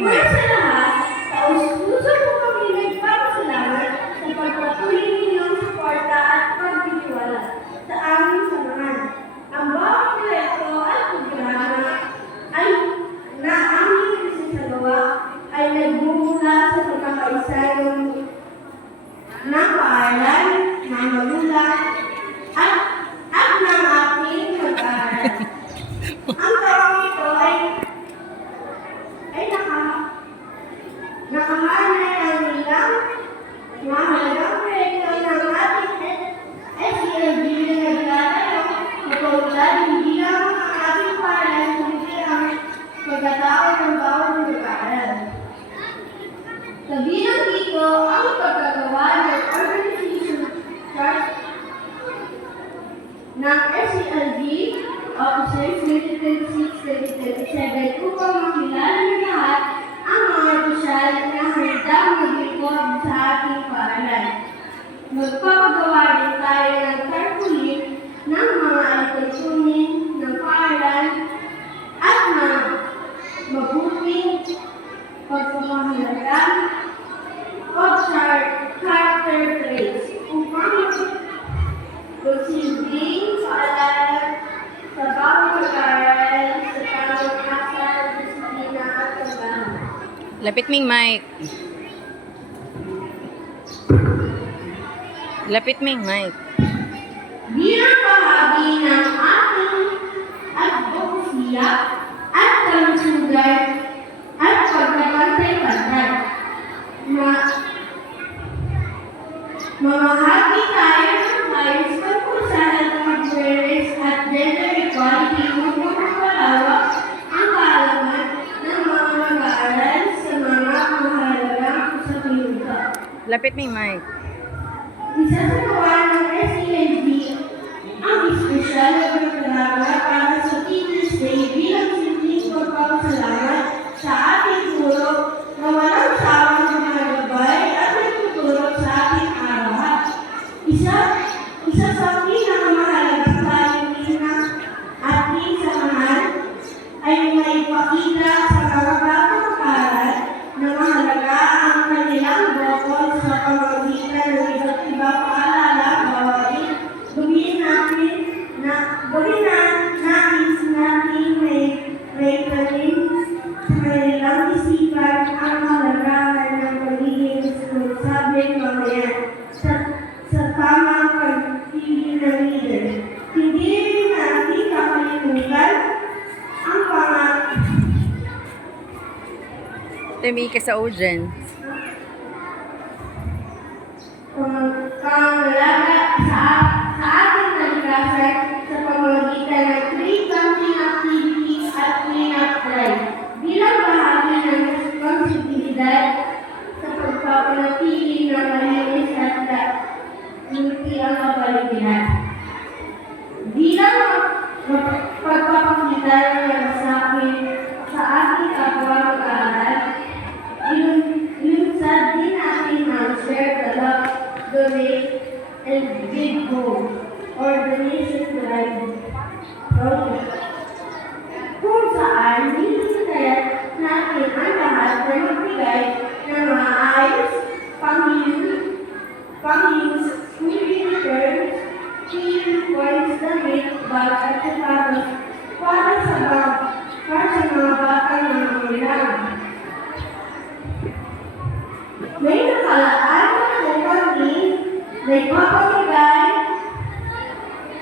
Ming Una May. sa lahat, taus-puso po kami nagpapasalamat sa pagpatuloy ninyong suporta at pagtitiwala sa aming samahan. Ang bawat proyekto at programa ay na aming isasagawa ay nagmumula sa pagkakaisa ng paaralan, ng magulang, at ng ating pag-aaral. Ang taong ito ay nakahanay ang ilang mahalagang proyekto ng ating SELB na naglalayo matulad hindi lang ang ating paaralan kundi ang pagkatao ng bawat mag-aaral. Kabilang dito ang pagkagawa ng organization chart ng SELB Officers 2026-2027 upang makilala ng lahat ang mga opisyal na handang maglingkod sa ating paaralan. Magpapagawa rin tayo ng tarpaulin ng mga alkalsunin ng paaralan at ng mabuting pagpapahalaga o character traits upang magsilbing paalala sa bawat mag-aaral sa tamang asal, disiplina at pagbabago. Lapit Ming Mike. Lapit Ming Mike. Bilang bahagi ng ating advokasya at kalusugan at pagkakantay-pantay, mamahagi tayo ng ayos tungkol sa awareness at gender equality upang mapalawak ang kaalaman ng mga mag-aaral sa mga mahalagang usapin ito. Lapit Ming Mike. Isa sa gawa ng SELB ang espesyal na programa para sa Teachers Day bilang simpleng pagpapasalamat sa ating guro na walang sawang gumagabay at nagtuturo sa ating araw. Isa sa pinakamahalagang layunin ng ating samahan ay maipakita sa mga batang mag-aaral na mahalaga ang kanilang bukod sa pamamagitan ng iba't ibang paalala, gawain, gawin natin may talim sa kanilang isipan ang mahalagaan ng pagiging responsable mamayan sa tamang pagpili ng leader. Hindi rin natin kakalimutan ang Temi ka sa Ojen. pangalaga sa ating kalikasan sa pamamagitan ng tree planting activities at clean-up drive bilang bahagi ng responsibilidad sa pagpapanatili ng malinis at multi ang kapaligiran. Bilang pagpapakita ng malasakit sa ating kapwa mag-aaral, ilunsad din natin ang share the love, donate, and give home or donation drive project. Kung saan nilisitayan natin ang lahat na magbigay ng maayos, pang-use, returns, points, damit, bag at sapatos para sa mga batang nangangailangan. May nakalaan na kami nagpapamigay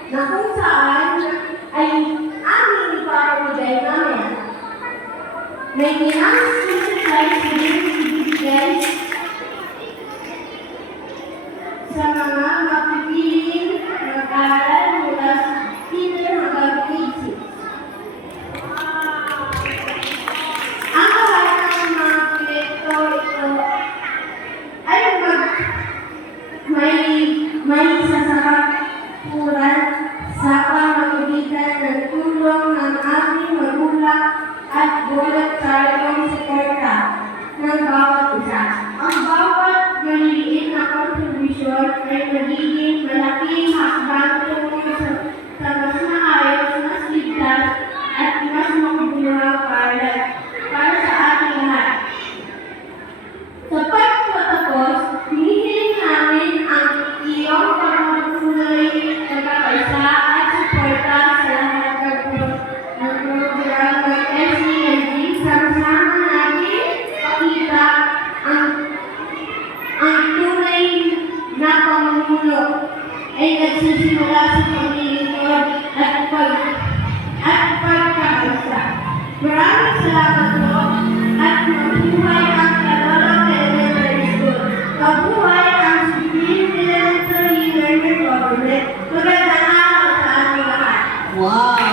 na kung saan ay aming ipapamigay namin. May ginang-exercise din ibigay sa mga mapipiling mag-aaral mula sa kinder hanggang grade 6. Ang lahat ng mga proyekto ito ay may sasakuran sa pamamagitan ng tulong ng ating magulang at bulat tayong suporta ng bawat isa. Ang bawat maliliit na kontribusyon ay magiging malaking hakbang tungo sa mas maayos, mas ligtas, at mas makabuluhang para sa ating lahat. nagsisimula sa paglilingkod at pagkakaisa. Maraming salamat po at mabuhay ang Caloocan Elementary School. Mabuhay ang Supreme Elementary Learning Government. Magandang araw sa ating lahat. Wow!